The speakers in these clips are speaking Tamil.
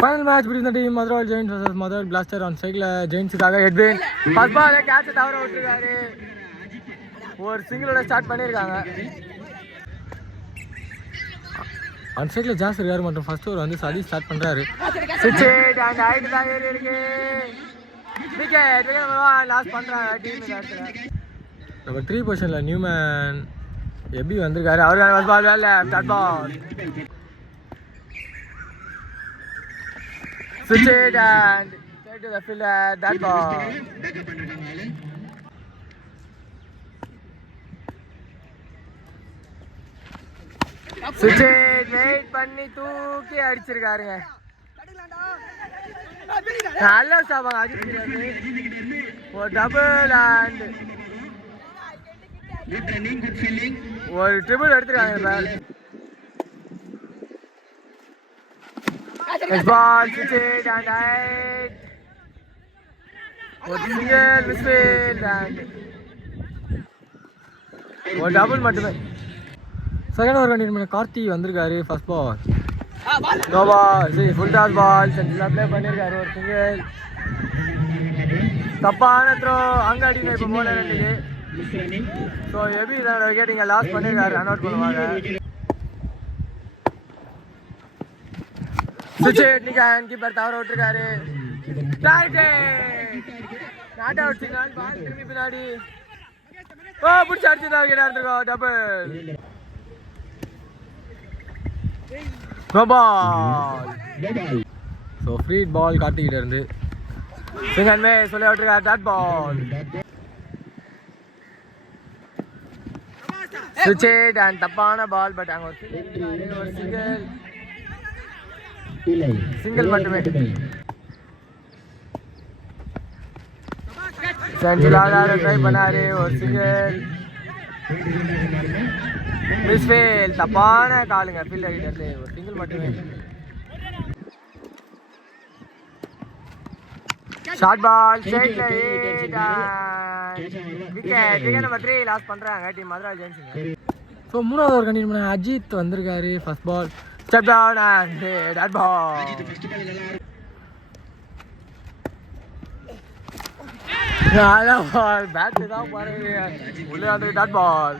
Final match between the team Madurai Giants versus Madurai Blaster on cycle. Giants காக Edwin first ball கேட்ச் தவற விட்டுருக்காரு. ஒரு சிங்கிளோட ஸ்டார்ட் பண்ணிருக்காங்க. ஆன் சைக்கிள் ஜாஸ்தி இருக்காரு மற்றும் ஃபர்ஸ்ட் ஓவர் வந்து சதி ஸ்டார்ட் பண்றாரு. சிக்ஸ் அண்ட் ஹைட் தான் ஏறி இருக்கு. விக்கெட் லாஸ் பண்றாங்க டீம் இடத்துல. நம்பர் 3 பொசிஷன்ல நியூமேன் எபி வந்திருக்காரு. அவருக்கான ஃபர்ஸ்ட் பால் வேல start ball. Switch it and straight to the fielder. That ball. Switch it. Wait பண்ணி தூக்கி அடிச்சிருக்காருங்க. நல்ல ஸ்டாப் அடிச்சிருக்காரு. ஒரு டபுள் அண்ட் ஒரு ட்ரிபிள் எடுத்துருக்காங்க. Next ball, switch it and right. One single, misfield and one double மட்டுமே. செகண்ட் ஓவர் கண்டினியூ கார்த்தி வந்திருக்காரு. First ball no ball, full toss ball சென்டர்ல ப்ளே பண்ணிருக்காரு. ஒரு சிங்கிள் தப்பான த்ரோ அங்க அடிங்க. இப்போ போல ரெண்டுக்கு ஸோ எபி இதோட விக்கெட் இங்கே லாஸ் பண்ணிருக்காரு. ரன் அவுட் பண்ணுவாங்க. சுவிட்ச் நிக்கான் கீப்பர் தவற விட்டுருக்காரு. Not out signal. பால் திரும்பி பின்னாடி பிடிச்சி அடிச்சுதான் விக்கெட் எடுத்துருக்கோம். Double no ball. So free ball கார்த்திகிட்ட இருந்து சிங்கன் மே சொல்லி விட்டுருக்காரு. Dot ball. சுவிட்ச் அண்ட் தப்பான பால். பட் அங்கே ஒரு சிங்கிள் மட்டுமே. சென்டிலாக ட்ரை பண்ணாரு. ஒரு சிங்கிள் மிஸ்ஃபீல்ட். தப்பான காலுங்க ஃபீல்டர் கிட்ட இருந்து. ஒரு சிங்கிள் மட்டுமே. ஷார்ட் பால் ஸ்ட்ரைட்ல விக்கெட். விக்கெட் நம்பர் 3 லாஸ் பண்றாங்க டீம் மதுரை ஜெயின்ஸ். ஸோ மூணாவது ஓவர் கண்டினியூ பண்ண அஜித் வந்திருக்காரு. First ball step down and hit that ball. Nala ball bat se da parenge ulle adu that ball.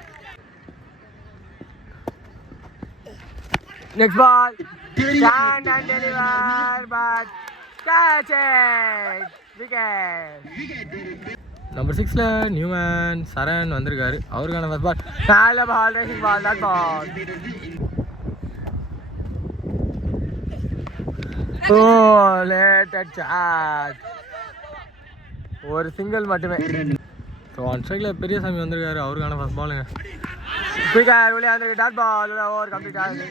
Next ball stand and deliver but catch it. Wicket. Number 6ல நியூமேன் சரண் வந்திருக்காரு. அவருக்கான ஃபர்ஸ்ட் பால் நல்ல ball. Rising ball. that ball. ஒரு சிங்கிள் மட்டுமே. ஸோ ஆன் ஸ்ட்ரைக்கில் பெரியசாமி வந்திருக்காரு. அவருக்கான ஃபர்ஸ்ட் பாலுங்க. Dot ball. ஓவர் கம்ப்ளீட் ஆகுது.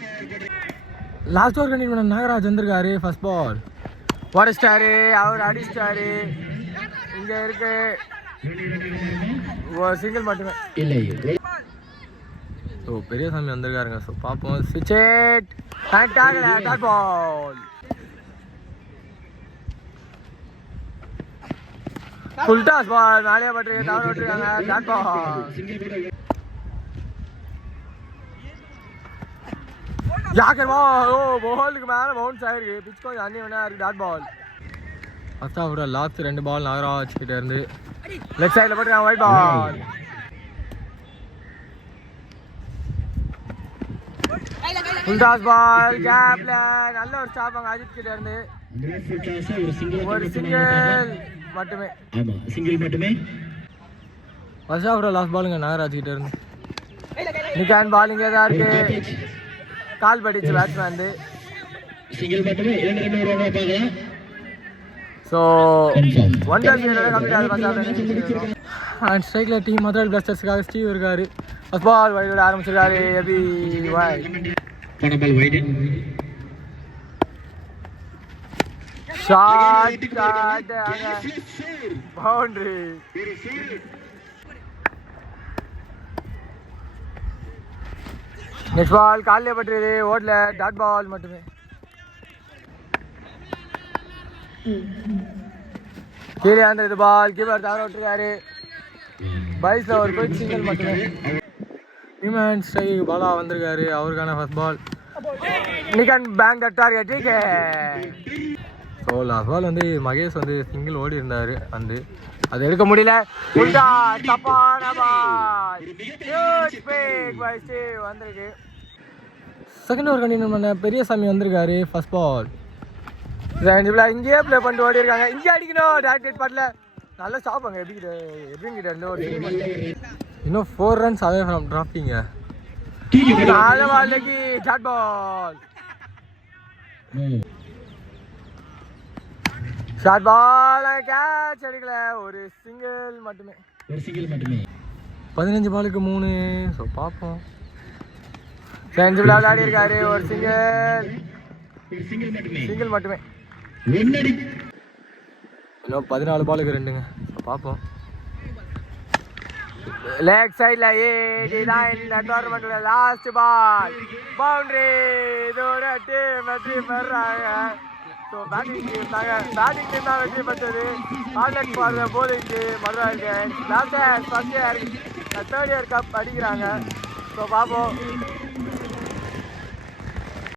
லாஸ்ட் ஓவர் கண்டினியூ பண்ண நாகராஜ் வந்திருக்காரு. ஃபர்ஸ்ட் பால் உடச்சிட்டாரு. அவர் அடிச்சிட்டாரு. இங்கே இருக்கு ஒரு சிங்கிள் மட்டுமே. ஸோ பெரியசாமி வந்திருக்காருங்க. ஸோ பார்ப்போம். ஸ்விட்ச் இட் கனெக்ட் ஆகல. Dot ball. Full toss ball. நாளைய பற்றி தவற விட்டுருக்காங்க. Dot ball. Yorker ball. பாலுக்கு மேலே பவுன்ஸ் ஆயிருக்கு. பிச் கொஞ்சம் அன்னி வேணா இருக்கு. Dot ball. First half last 2 ball Nagaraj கிட்ட இருந்து லெஃப்ட் சைடில் போட்டுருக்காங்க. Wide ball. Full toss ball கேப்ல நல்ல ஒரு ஸ்டாப் அங்கே அஜித் கிட்ட இருந்து. ஒரு சிங்கிள் மட்டுமே. ஆமா சிங்கிள் மட்டுமே. ஃபர்ஸ்ட் ஆஃப் லாஸ்ட் பாலுங்க நாகராஜ் கிட்ட இருந்து. நிக்கான் பாலிங் ஏதா இருக்கு. கால் படிச்சு பேட்ஸ்மேன் வந்து சிங்கிள் மட்டுமே. 2 ரன் வருவாங்க பார்க்கலாம். ஸோ 1 ரன் கம்ப்ளீட் ஆகுது ஃபர்ஸ்ட் ஆஃப். அண்ட் ஸ்ட்ரைக்ல டீம் மதுரை பிளாஸ்டர்ஸ்க்காக ஸ்டீவ் இருக்காரு. ஃபர்ஸ்ட் பால் வைடோட ஆரம்பிச்சிருக்காரு. எபி wide. Ball wide. Shot boundary. Next ball காலில் பட்டுறது. ஓடல. டாட் பால் மட்டுமே. கீழே அந்த பால் கீப்பர் தவற விட்டுருக்காரு. பைஸ்ல ஒரு குயிக் சிங்கிள் மட்டுமே. நியூமேன் ஸ்ட்ரைக் பாலா வந்திருக்காரு. அவருக்கான ஃபர்ஸ்ட் பால். நிக்கான் பேங்க் டார்கெட். லாஸ்ட் பால் வந்து மகேஷ் வந்து சிங்கிள் ஓடி இருந்தார் வந்து அது எடுக்க முடியல. தப்பான பால் வந்திருக்கு. செகண்ட் ஓவர் கண்டினியூ பண்ண பெரியசாமி வந்திருக்காரு. ஃபர்ஸ்ட் பால் இங்கேயே ப்ளே பண்ணிட்டு ஓடி இருக்காங்க. இங்கே அடிக்கணும் டார்கெட் பாட்டில் நல்லா ஸ்டாப்பாங்க. எப்படிங்கிட்ட இன்னும் 4 runs அவே ஃப்ரம் டிராப்பிங்க. 4 பாலுக்கு dot ball. Short ball catch அடிக்கல. ஒரு சிங்கிள் மட்டுமே. 15 பாலுக்கு 3. ஸோ பார்ப்போம். செஞ்சு விளையாடி இருக்காரு. ஒரு சிங்கிள் மட்டுமே. இன்னும் 14 பாலுக்கு 2ங்க. பார்ப்போம். லெக் சைடில் இந்த டோர்னமெண்ட்டோட லாஸ்ட் பால் பவுண்டரி. இதோட டீம் வெற்றி பெறாங்க. ஸோ பேட்டிங் டீம் தான் வெற்றி பெற்றது. கான்டாக்ட் ஃபார் போலிங்க்கு Madurai first year 3rd year cup அடிக்கிறாங்க. ஸோ பார்ப்போம்